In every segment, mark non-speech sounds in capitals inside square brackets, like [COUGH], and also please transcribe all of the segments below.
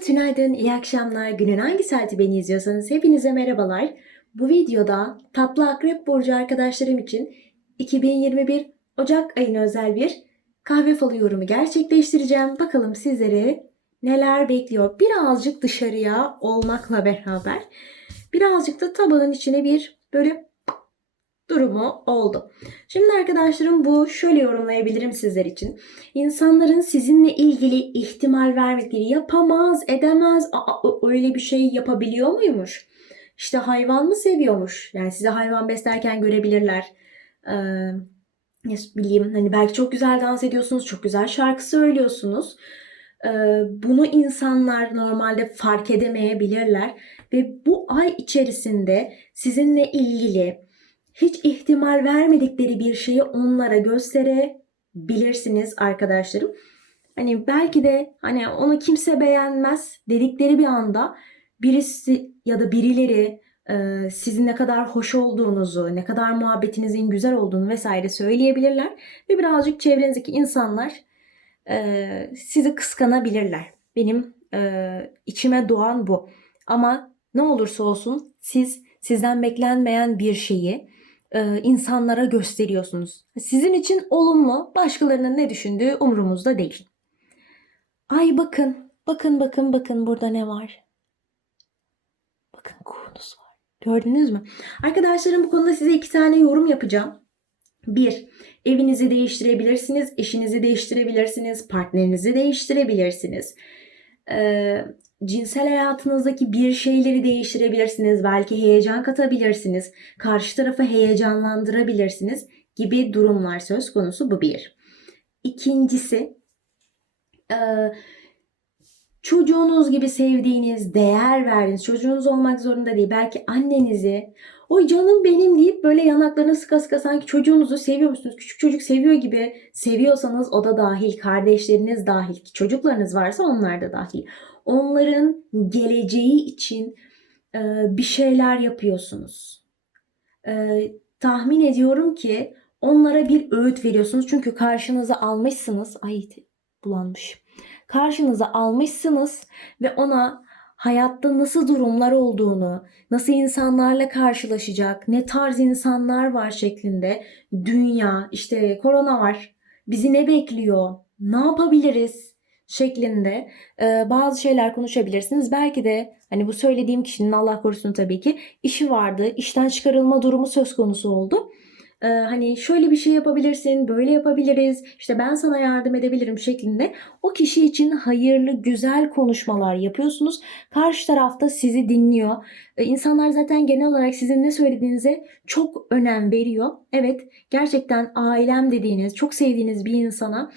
Tünaydın, iyi akşamlar. Günün hangi saati beni izliyorsanız hepinize merhabalar. Bu videoda tatlı akrep burcu arkadaşlarım için 2021 Ocak ayına özel bir kahve falı yorumu gerçekleştireceğim. Bakalım sizleri neler bekliyor. Birazcık dışarıya olmakla beraber birazcık da tabağın içine bir böyle durumu oldu. Şimdi arkadaşlarım bu şöyle yorumlayabilirim sizler için. İnsanların sizinle ilgili ihtimal vermekleri yapamaz, edemez, aa, öyle bir şey yapabiliyor muymuş? İşte hayvan mı seviyormuş? Yani size hayvan beslerken görebilirler. Ee, ne bileyim hani belki çok güzel dans ediyorsunuz, çok güzel şarkı söylüyorsunuz. Ee, bunu insanlar normalde fark edemeyebilirler ve bu ay içerisinde sizinle ilgili hiç ihtimal vermedikleri bir şeyi onlara gösterebilirsiniz arkadaşlarım. Hani belki de hani onu kimse beğenmez dedikleri bir anda birisi ya da birileri e, sizin ne kadar hoş olduğunuzu, ne kadar muhabbetinizin güzel olduğunu vesaire söyleyebilirler ve birazcık çevrenizdeki insanlar e, sizi kıskanabilirler. Benim e, içime doğan bu. Ama ne olursa olsun siz sizden beklenmeyen bir şeyi e, insanlara gösteriyorsunuz. Sizin için olumlu, başkalarının ne düşündüğü umurumuzda değil. Ay bakın, bakın bakın bakın burada ne var? Bakın kuğunuz var. Gördünüz mü? Arkadaşlarım bu konuda size iki tane yorum yapacağım. Bir, evinizi değiştirebilirsiniz, eşinizi değiştirebilirsiniz, partnerinizi değiştirebilirsiniz. Ee, cinsel hayatınızdaki bir şeyleri değiştirebilirsiniz. Belki heyecan katabilirsiniz. Karşı tarafı heyecanlandırabilirsiniz gibi durumlar söz konusu. Bu bir. İkincisi e, çocuğunuz gibi sevdiğiniz, değer verdiğiniz, çocuğunuz olmak zorunda değil. Belki annenizi, o canım benim deyip böyle yanaklarını sıka sıka sanki çocuğunuzu seviyor musunuz? Küçük çocuk seviyor gibi seviyorsanız o da dahil, kardeşleriniz dahil, çocuklarınız varsa onlar da dahil onların geleceği için e, bir şeyler yapıyorsunuz. E, tahmin ediyorum ki onlara bir öğüt veriyorsunuz. Çünkü karşınıza almışsınız. Ay bulanmış. Karşınıza almışsınız ve ona hayatta nasıl durumlar olduğunu, nasıl insanlarla karşılaşacak, ne tarz insanlar var şeklinde dünya, işte korona var, bizi ne bekliyor, ne yapabiliriz, şeklinde e, bazı şeyler konuşabilirsiniz. Belki de hani bu söylediğim kişinin Allah korusun tabii ki işi vardı, işten çıkarılma durumu söz konusu oldu. E, hani şöyle bir şey yapabilirsin, böyle yapabiliriz, işte ben sana yardım edebilirim şeklinde o kişi için hayırlı, güzel konuşmalar yapıyorsunuz. Karşı tarafta sizi dinliyor. E, insanlar zaten genel olarak sizin ne söylediğinize çok önem veriyor. Evet, gerçekten ailem dediğiniz, çok sevdiğiniz bir insana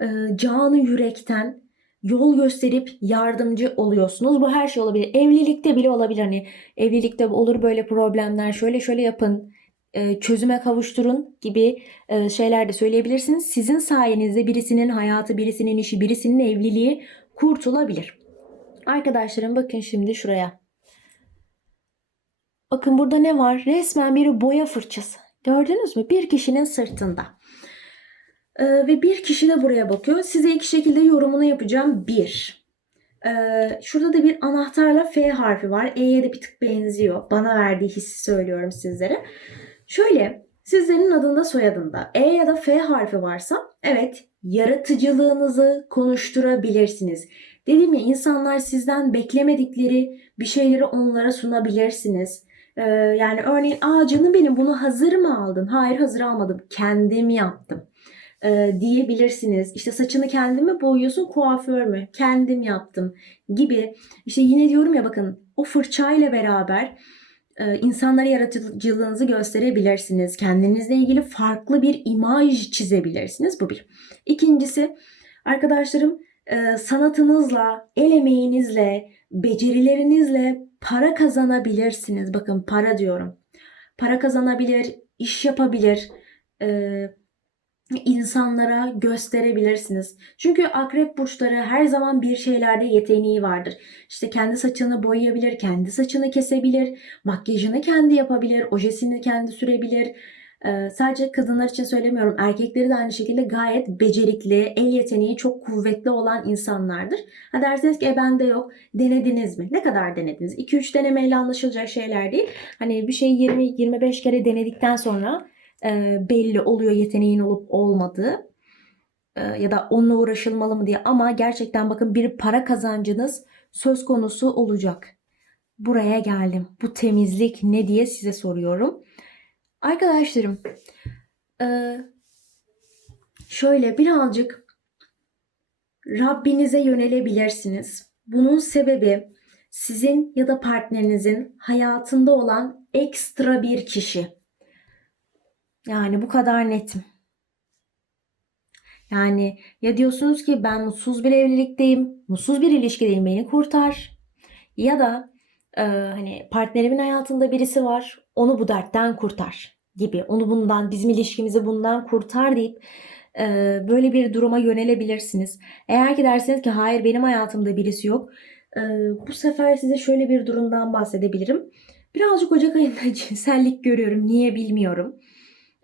e, canı yürekten yol gösterip yardımcı oluyorsunuz. Bu her şey olabilir. Evlilikte bile olabilir. Hani evlilikte olur böyle problemler. Şöyle şöyle yapın. E, çözüme kavuşturun gibi e, şeyler de söyleyebilirsiniz. Sizin sayenizde birisinin hayatı, birisinin işi, birisinin evliliği kurtulabilir. Arkadaşlarım bakın şimdi şuraya. Bakın burada ne var? Resmen bir boya fırçası. Gördünüz mü? Bir kişinin sırtında. Ee, ve bir kişi de buraya bakıyor. Size iki şekilde yorumunu yapacağım. Bir. Ee, şurada da bir anahtarla F harfi var. E'ye de bir tık benziyor. Bana verdiği hissi söylüyorum sizlere. Şöyle sizlerin adında soyadında E ya da F harfi varsa evet yaratıcılığınızı konuşturabilirsiniz. Dedim ya insanlar sizden beklemedikleri bir şeyleri onlara sunabilirsiniz. Ee, yani örneğin aa canım benim bunu hazır mı aldın? Hayır hazır almadım. Kendim yaptım e, diyebilirsiniz. İşte saçını kendim mi boyuyorsun, kuaför mü? Kendim yaptım gibi. İşte yine diyorum ya bakın o fırçayla beraber insanlara yaratıcılığınızı gösterebilirsiniz. Kendinizle ilgili farklı bir imaj çizebilirsiniz. Bu bir. İkincisi arkadaşlarım e, sanatınızla, el emeğinizle, becerilerinizle para kazanabilirsiniz. Bakın para diyorum. Para kazanabilir, iş yapabilir, e, insanlara gösterebilirsiniz. Çünkü akrep burçları her zaman bir şeylerde yeteneği vardır. İşte kendi saçını boyayabilir, kendi saçını kesebilir, makyajını kendi yapabilir, ojesini kendi sürebilir. Ee, sadece kadınlar için söylemiyorum. Erkekleri de aynı şekilde gayet becerikli, el yeteneği çok kuvvetli olan insanlardır. Ha derseniz ki e bende yok. Denediniz mi? Ne kadar denediniz? 2-3 denemeyle anlaşılacak şeyler değil. Hani bir şeyi 20-25 kere denedikten sonra e, belli oluyor yeteneğin olup olmadığı e, ya da onunla uğraşılmalı mı diye ama gerçekten bakın bir para kazancınız söz konusu olacak. Buraya geldim. Bu temizlik ne diye size soruyorum. Arkadaşlarım e, şöyle birazcık Rabbinize yönelebilirsiniz. Bunun sebebi sizin ya da partnerinizin hayatında olan ekstra bir kişi. Yani bu kadar netim. Yani ya diyorsunuz ki ben mutsuz bir evlilikteyim, mutsuz bir ilişkideyim beni kurtar. Ya da e, hani partnerimin hayatında birisi var, onu bu dertten kurtar gibi. Onu bundan, bizim ilişkimizi bundan kurtar deyip e, böyle bir duruma yönelebilirsiniz. Eğer ki derseniz ki hayır benim hayatımda birisi yok. e, bu sefer size şöyle bir durumdan bahsedebilirim. Birazcık Ocak ayında [LAUGHS] cinsellik görüyorum. Niye bilmiyorum.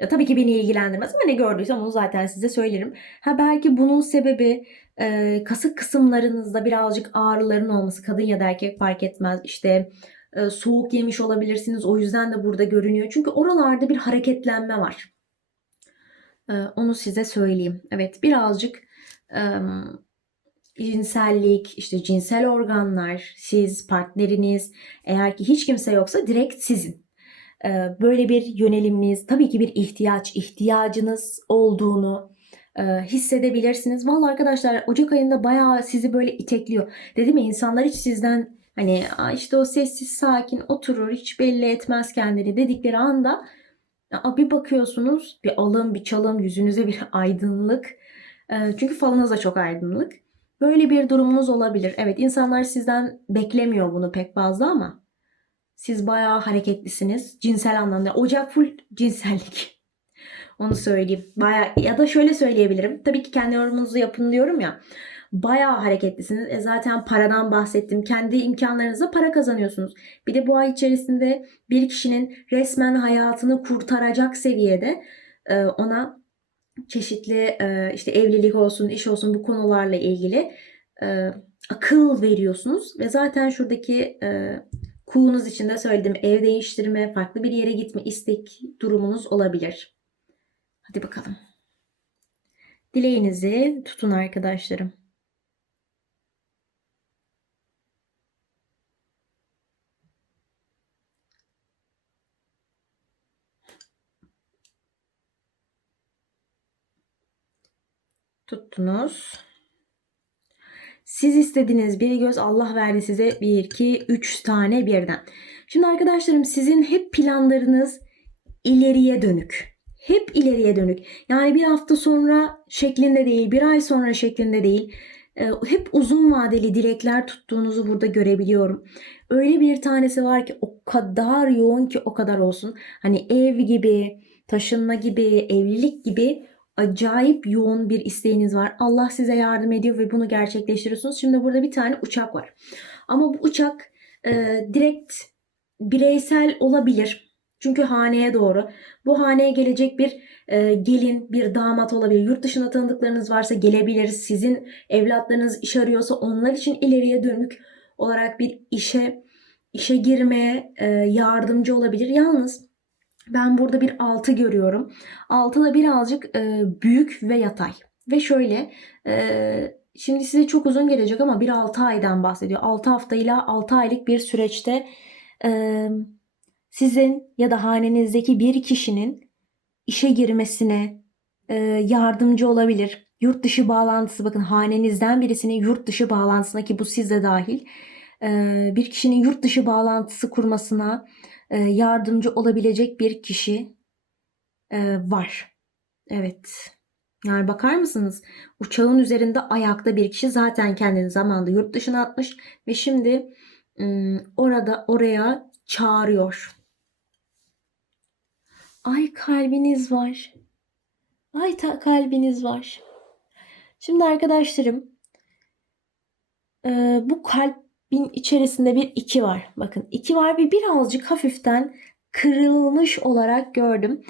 Ya, tabii ki beni ilgilendirmez ama ne gördüysem onu zaten size söylerim. Ha belki bunun sebebi e, kasık kısımlarınızda birazcık ağrıların olması. Kadın ya da erkek fark etmez. İşte e, soğuk yemiş olabilirsiniz. O yüzden de burada görünüyor. Çünkü oralarda bir hareketlenme var. E, onu size söyleyeyim. Evet birazcık e, cinsellik, işte cinsel organlar, siz, partneriniz, eğer ki hiç kimse yoksa direkt sizin. Böyle bir yöneliminiz, tabii ki bir ihtiyaç, ihtiyacınız olduğunu hissedebilirsiniz. Vallahi arkadaşlar Ocak ayında bayağı sizi böyle itekliyor. Dedim ya insanlar hiç sizden hani işte o sessiz sakin oturur hiç belli etmez kendini dedikleri anda bir bakıyorsunuz bir alım bir çalım yüzünüze bir [LAUGHS] aydınlık. Çünkü falınız da çok aydınlık. Böyle bir durumunuz olabilir. Evet insanlar sizden beklemiyor bunu pek fazla ama siz bayağı hareketlisiniz. Cinsel anlamda. Ocak full cinsellik. [LAUGHS] Onu söyleyeyim. Bayağı ya da şöyle söyleyebilirim. Tabii ki kendi yorumunuzu yapın diyorum ya. Bayağı hareketlisiniz. E zaten paradan bahsettim. Kendi imkanlarınızla para kazanıyorsunuz. Bir de bu ay içerisinde bir kişinin resmen hayatını kurtaracak seviyede e, ona çeşitli e, işte evlilik olsun, iş olsun bu konularla ilgili e, akıl veriyorsunuz ve zaten şuradaki Kuğunuz için de söyledim. Ev değiştirme, farklı bir yere gitme istek durumunuz olabilir. Hadi bakalım. Dileğinizi tutun arkadaşlarım. Tuttunuz. Siz istediğiniz bir göz Allah verdi size 1, 2, 3 tane birden. Şimdi arkadaşlarım sizin hep planlarınız ileriye dönük. Hep ileriye dönük. Yani bir hafta sonra şeklinde değil, bir ay sonra şeklinde değil. Ee, hep uzun vadeli dilekler tuttuğunuzu burada görebiliyorum. Öyle bir tanesi var ki o kadar yoğun ki o kadar olsun. Hani ev gibi, taşınma gibi, evlilik gibi acayip yoğun bir isteğiniz var. Allah size yardım ediyor ve bunu gerçekleştiriyorsunuz. Şimdi burada bir tane uçak var. Ama bu uçak e, direkt bireysel olabilir. Çünkü haneye doğru. Bu haneye gelecek bir e, gelin, bir damat olabilir. Yurt dışında tanıdıklarınız varsa gelebilir. Sizin evlatlarınız iş arıyorsa onlar için ileriye dönük olarak bir işe işe girmeye e, yardımcı olabilir. Yalnız ben burada bir 6 görüyorum. 6 da birazcık e, büyük ve yatay. Ve şöyle e, şimdi size çok uzun gelecek ama bir 6 aydan bahsediyor. 6 hafta ile 6 aylık bir süreçte e, sizin ya da hanenizdeki bir kişinin işe girmesine e, yardımcı olabilir. Yurt dışı bağlantısı bakın hanenizden birisinin yurt dışı bağlantısına ki bu sizde dahil e, bir kişinin yurt dışı bağlantısı kurmasına yardımcı olabilecek bir kişi e, var. Evet. Yani bakar mısınız? Uçağın üzerinde ayakta bir kişi zaten kendini zamanında yurt dışına atmış ve şimdi orada oraya çağırıyor. Ay kalbiniz var. Ay ta, kalbiniz var. Şimdi arkadaşlarım bu kalp bin içerisinde bir iki var. Bakın iki var ve birazcık hafiften kırılmış olarak gördüm.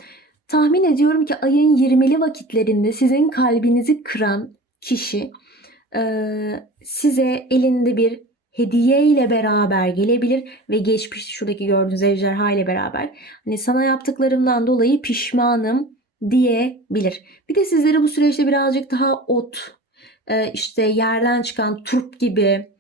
Tahmin ediyorum ki ayın 20'li vakitlerinde sizin kalbinizi kıran kişi size elinde bir hediye ile beraber gelebilir ve geçmiş şuradaki gördüğünüz ejderha ile beraber hani sana yaptıklarımdan dolayı pişmanım diyebilir. Bir de sizlere bu süreçte birazcık daha ot, işte yerden çıkan turp gibi,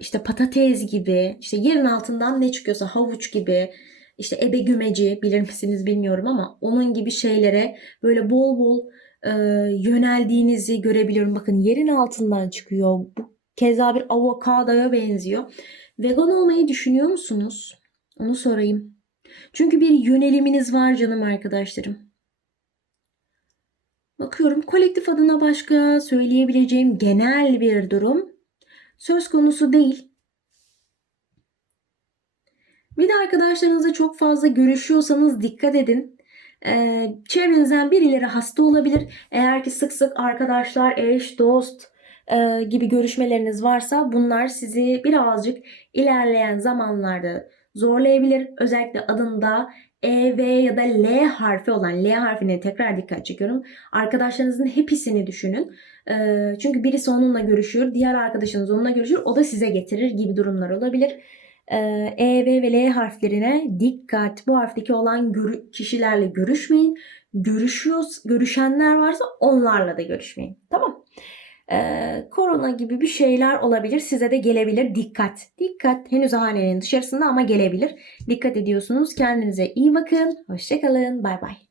işte patates gibi, işte yerin altından ne çıkıyorsa havuç gibi, işte ebe gümeci bilir [LAUGHS] misiniz bilmiyorum ama onun gibi şeylere böyle bol bol e, yöneldiğinizi görebiliyorum. Bakın yerin altından çıkıyor. Bu keza bir avokadoya benziyor. Vegan olmayı düşünüyor musunuz? Onu sorayım. Çünkü bir yöneliminiz var canım arkadaşlarım. Bakıyorum kolektif adına başka söyleyebileceğim genel bir durum söz konusu değil. Bir de arkadaşlarınızla çok fazla görüşüyorsanız dikkat edin. Ee, çevrenizden birileri hasta olabilir. Eğer ki sık sık arkadaşlar, eş, dost e, gibi görüşmeleriniz varsa bunlar sizi birazcık ilerleyen zamanlarda zorlayabilir. Özellikle adında E, V ya da L harfi olan L harfine tekrar dikkat çekiyorum. Arkadaşlarınızın hepsini düşünün. Ee, çünkü birisi onunla görüşüyor, diğer arkadaşınız onunla görüşüyor. O da size getirir gibi durumlar olabilir. Ee, E, V ve L harflerine dikkat. Bu harfteki olan görü- kişilerle görüşmeyin. Görüşüyor, görüşenler varsa onlarla da görüşmeyin. Tamam. Ee, korona gibi bir şeyler olabilir. Size de gelebilir. Dikkat. Dikkat. Henüz hanenin dışarısında ama gelebilir. Dikkat ediyorsunuz. Kendinize iyi bakın. Hoşçakalın. Bay bay.